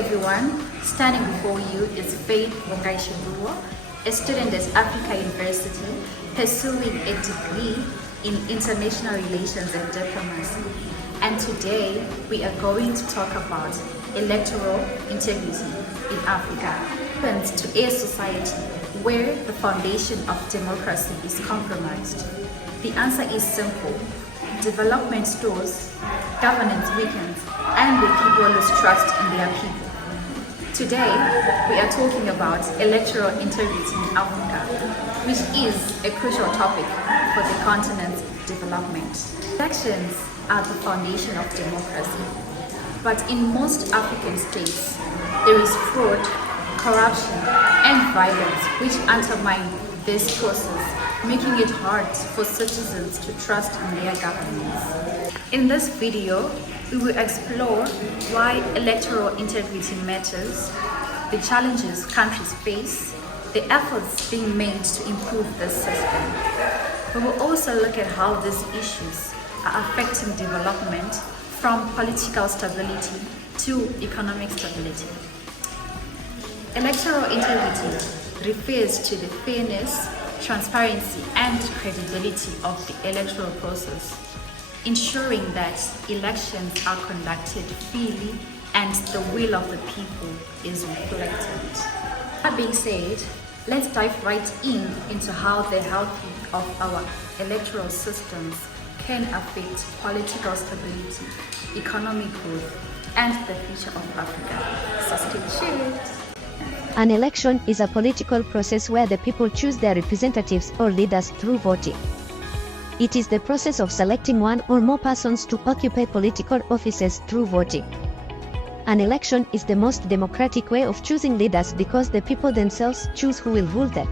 everyone, standing before you is Faith Ruwo, a student at Africa University pursuing a degree in international relations and diplomacy. And today we are going to talk about electoral integrity in Africa. Happens to a society where the foundation of democracy is compromised. The answer is simple. Development stalls, governance weakens, and the people lose trust in their people. Today, we are talking about electoral integrity in Africa, which is a crucial topic for the continent's development. Elections are the foundation of democracy, but in most African states, there is fraud, corruption, and violence which undermine this process, making it hard for citizens to trust in their governments. In this video, we will explore why electoral integrity matters, the challenges countries face, the efforts being made to improve this system. We will also look at how these issues are affecting development from political stability to economic stability. Electoral integrity refers to the fairness, transparency, and credibility of the electoral process, ensuring that elections are conducted freely and the will of the people is reflected. That being said, let's dive right into how the health of our electoral systems can affect political stability, economic growth, and the future of Africa. So stay tuned. An election is a political process where the people choose their representatives or leaders through voting. It is the process of selecting one or more persons to occupy political offices through voting. An election is the most democratic way of choosing leaders because the people themselves choose who will rule them.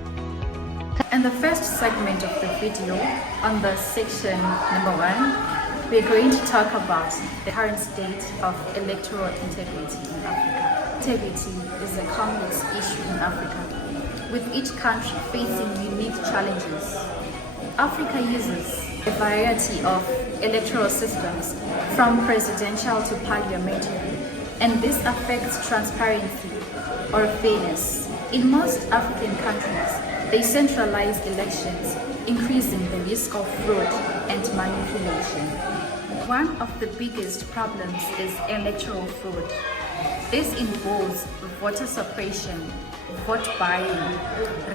In the first segment of the video, on the section number 1, we're going to talk about the current state of electoral integrity in Africa. Integrity is a complex issue in Africa, with each country facing unique challenges. Africa uses a variety of electoral systems, from presidential to parliamentary, and this affects transparency or fairness. In most African countries, they centralize elections, increasing the risk of fraud and manipulation. One of the biggest problems is electoral fraud. This involves voter suppression, vote buying,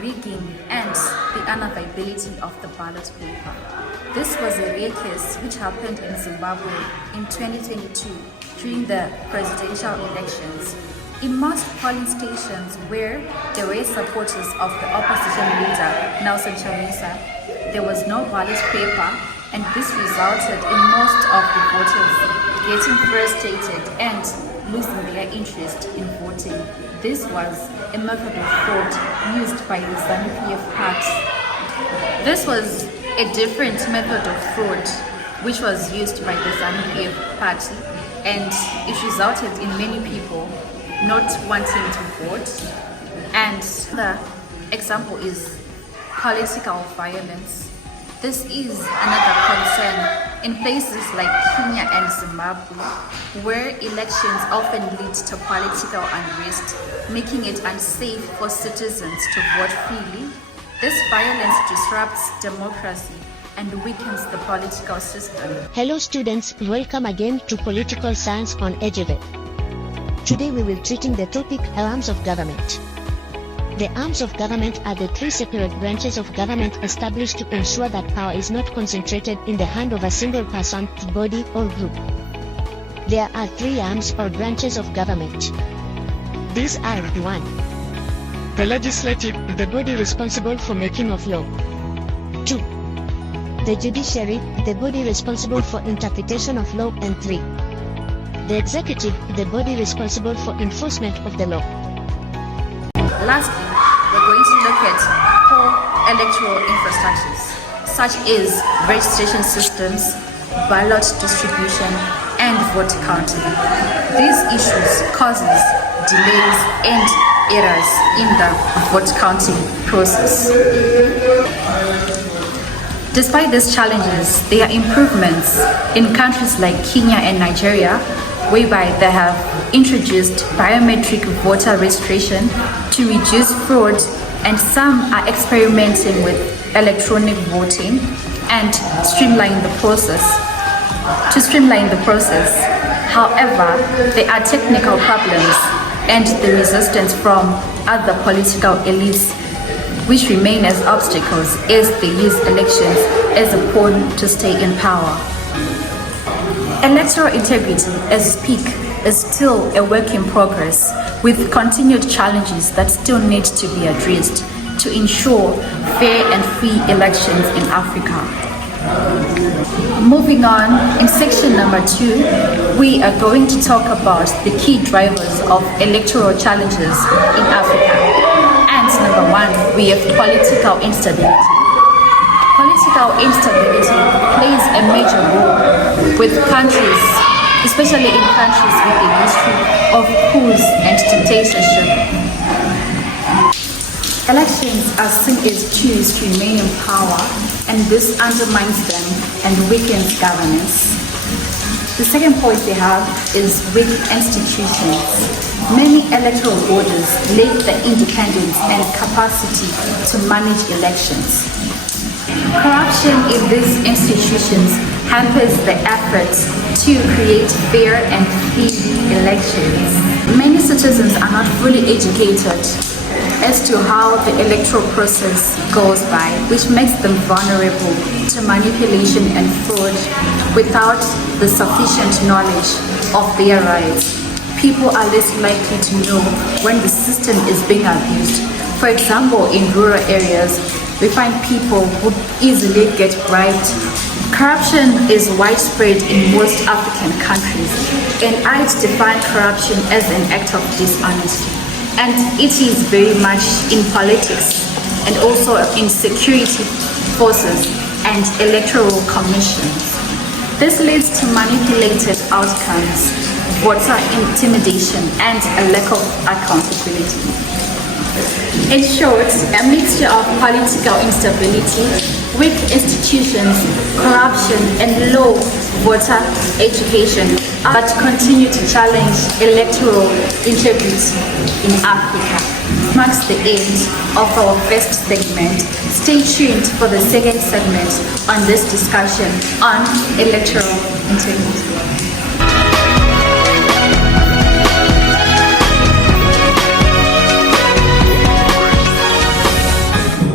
rigging, and the unavailability of the ballot paper. This was a rare case which happened in Zimbabwe in 2022 during the presidential elections. In most polling stations where there were supporters of the opposition leader, Nelson Chamisa, there was no ballot paper, and this resulted in most of the voters getting frustrated and losing their interest in voting. This was a method of fraud used by the ZANU-PF party. This was a different method of fraud which was used by the ZANU-PF party, and it resulted in many people not wanting to vote. And the example is political violence. This is another concern in places like Kenya and Zimbabwe, where elections often lead to political unrest, making it unsafe for citizens to vote freely. This violence disrupts democracy and weakens the political system. Hello students, welcome again to Political Science on EGV. Today we will treating the topic arms of government. The arms of government are the three separate branches of government established to ensure that power is not concentrated in the hand of a single person, body, or group. There are three arms or branches of government. These are 1. The legislative, the body responsible for making of law. 2. The judiciary, the body responsible for interpretation of law. And 3. The executive, the body responsible for enforcement of the law. Lastly, we're going to look at core electoral infrastructures, such as registration systems, ballot distribution, and vote counting. These issues causes delays and errors in the vote counting process. Despite these challenges, there are improvements in countries like Kenya and Nigeria, whereby they have introduced biometric voter registration to reduce fraud, and some are experimenting with electronic voting and streamline the process. However, there are technical problems and the resistance from other political elites which remain as obstacles as they use elections as a pawn to stay in power. Electoral integrity, as we speak, is still a work in progress, with continued challenges that still need to be addressed to ensure fair and free elections in Africa. Moving on, in section number 2, we are going to talk about the key drivers of electoral challenges in Africa. And number 1, we have political instability. Political instability plays a major role with countries, especially in countries with a history of coups and dictatorship. Elections are seen as tools to remain in power, and this undermines them and weakens governance. The second point we have is weak institutions. Many electoral bodies lack the independence and capacity to manage elections. Corruption in these institutions hampers the efforts to create fair and free elections. Many citizens are not fully educated as to how the electoral process goes by, which makes them vulnerable to manipulation and fraud without the sufficient knowledge of their rights. People are less likely to know when the system is being abused. For example, in rural areas, we find people who easily get bribed. Corruption is widespread in most African countries, and I define corruption as an act of dishonesty. And it is very much in politics and also in security forces and electoral commissions. This leads to manipulated outcomes, voter intimidation, and a lack of accountability. In short, a mixture of political instability, weak institutions, corruption, and low voter education that continue to challenge electoral integrity in Africa. Marks the end of our first segment. Stay tuned for the second segment on this discussion on electoral integrity.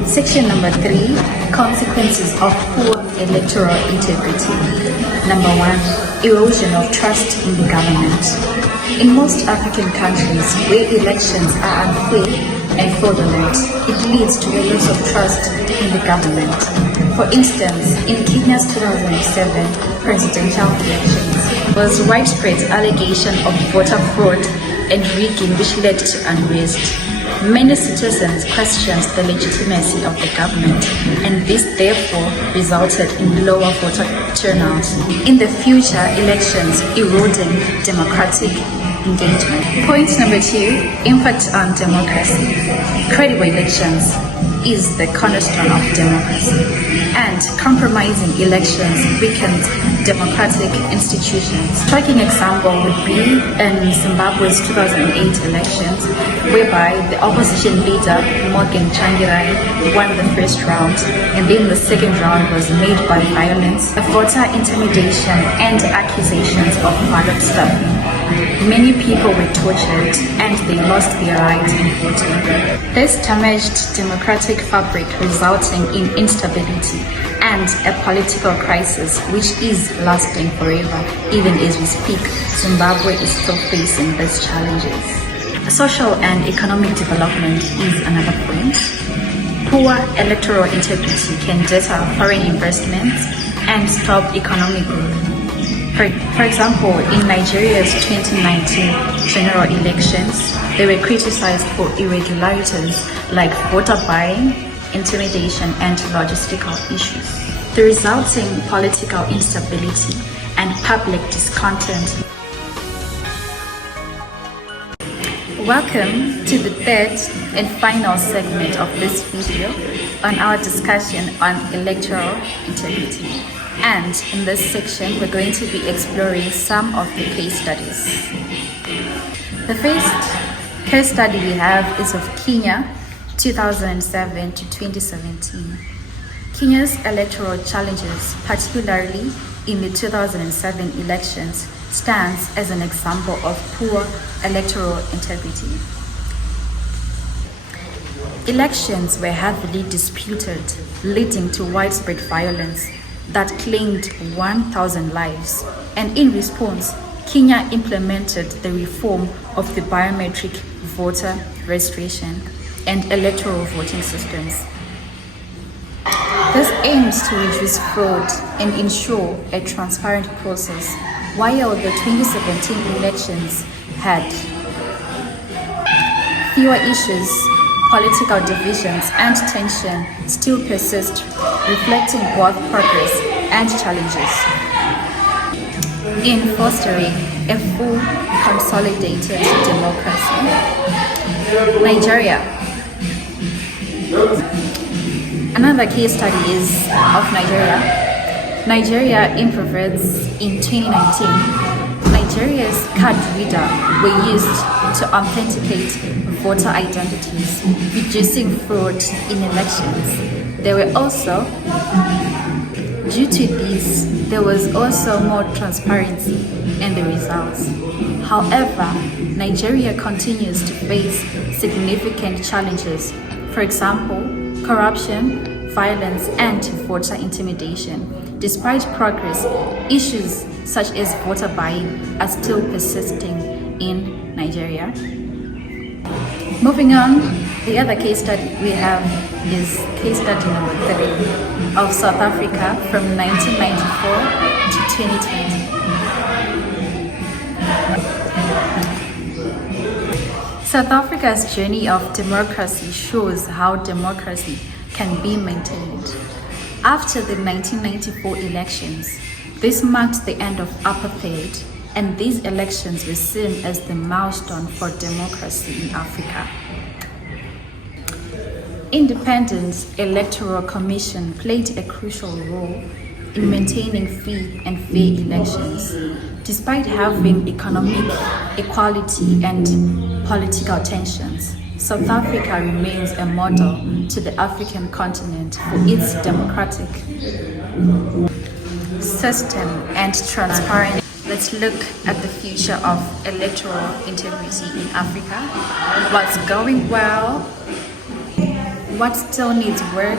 Section number 3, consequences of poor electoral integrity. Number 1, erosion of trust in the government. In most African countries where elections are unfair and fraudulent, it leads to a loss of trust in the government. For instance, in Kenya's 2007 presidential elections, there was widespread allegation of voter fraud and rigging, which led to unrest. Many citizens questioned the legitimacy of the government, and this therefore resulted in lower voter turnout. In the future elections, eroding democratic engagement. Point number 2, impact on democracy. Credible elections is the cornerstone of democracy, and compromising elections weakens democratic institutions. Striking example would be in Zimbabwe's 2008 elections, whereby the opposition leader Morgan Tsvangirai won the first round, and then the second round was made by violence, voter intimidation, and accusations of ballot stuffing. Many people were tortured and they lost their rights in voting. This damaged democratic fabric, resulting in instability and a political crisis which is lasting forever. Even as we speak, Zimbabwe is still facing these challenges. Social and economic development is another point. Poor electoral integrity can deter foreign investments and stop economic growth. For example, in Nigeria's 2019 general elections, they were criticized for irregularities like voter buying, intimidation, and logistical issues. The resulting political instability and public discontent. Welcome to the third and final segment of this video on our discussion on electoral integrity. And in this section, we're going to be exploring some of the case studies. The first case study we have is of Kenya, 2007 to 2017. Kenya's electoral challenges, particularly in the 2007 elections, stands as an example of poor electoral integrity. Elections were heavily disputed, leading to widespread violence that claimed 1,000 lives. And in response, Kenya implemented the reform of the biometric voter registration and electoral voting systems. This aims to reduce fraud and ensure a transparent process, while the 2017 elections had fewer issues. Political divisions and tension still persist, reflecting both progress and challenges. In fostering a full consolidated democracy, Nigeria. Another case study is of Nigeria. Nigeria improves in 2019. Nigeria's card reader were used to authenticate voter identities, reducing fraud in elections. Due to this, there was also more transparency in the results. However, Nigeria continues to face significant challenges. For example, corruption, violence, and voter intimidation. Despite progress, issues such as voter buying are still persisting in Nigeria. Moving on, the other case study we have is case study number 3 of South Africa from 1994 to 2020. South Africa's journey of democracy shows how democracy can be maintained. After the 1994 elections, this marked the end of apartheid, and these elections were seen as the milestone for democracy in Africa. Independent Electoral Commission played a crucial role in maintaining free and fair elections. Despite having economic equality and political tensions, South Africa remains a model to the African continent for its democratic system and transparency. Let's look at the future of electoral integrity in Africa. What's going well, what still needs work,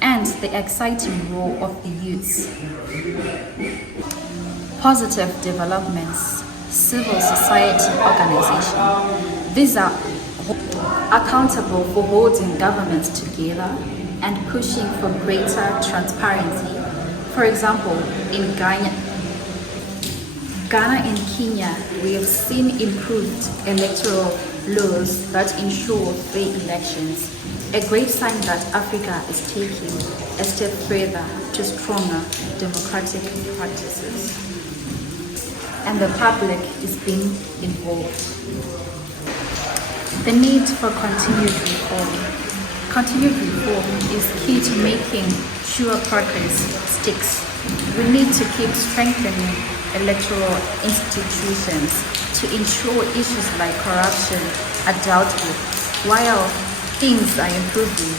and the exciting role of the youth. Positive developments, civil society organizations. These are accountable for holding governments together and pushing for greater transparency. For example, in Ghana and Kenya, we have seen improved electoral laws that ensure fair elections, a great sign that Africa is taking a step further to stronger democratic practices. And the public is being involved. The need for continued reform. Continued reform is key to making sure progress sticks. We need to keep strengthening electoral institutions to ensure issues like corruption are dealt with while things are improving.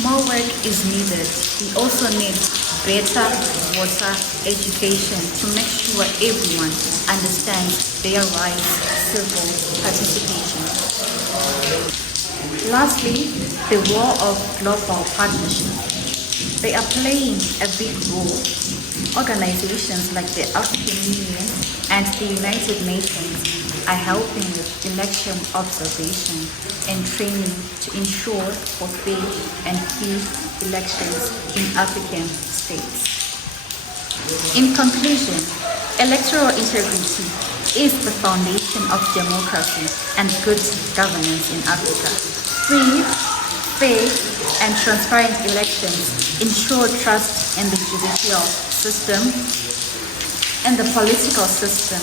More work is needed. We also need better voter education to make sure everyone understands their rights, civil participation. Lastly, the role of global partnership. They are playing a big role. Organizations like the African Union and the United Nations are helping with election observation and training to ensure for fair and free elections in African states. In conclusion, electoral integrity is the foundation of democracy and good governance in Africa. Free, fair, and transparent elections ensure trust in the judicial system and the political system,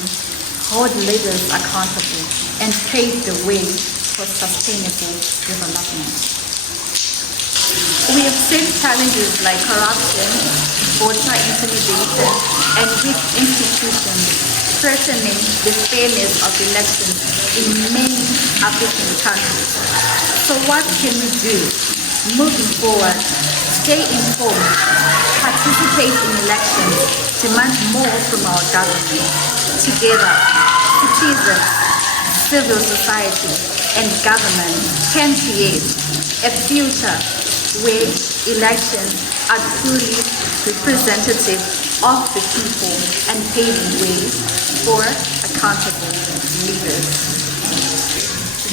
hold leaders accountable, and pave the way for sustainable development. We have face challenges like corruption, voter intimidation, and weak institutions threatening the fairness of elections in many African countries. So what can we do? Moving forward, stay informed, participate in elections, demand more from our government. Together, citizens, civil society, and government can create a future where elections are truly representative of the people and paving ways for accountable leaders.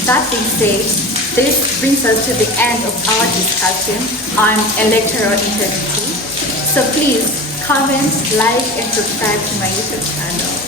That being said, this brings us to the end of our discussion on electoral integrity. So please comment, like, and subscribe to my YouTube channel.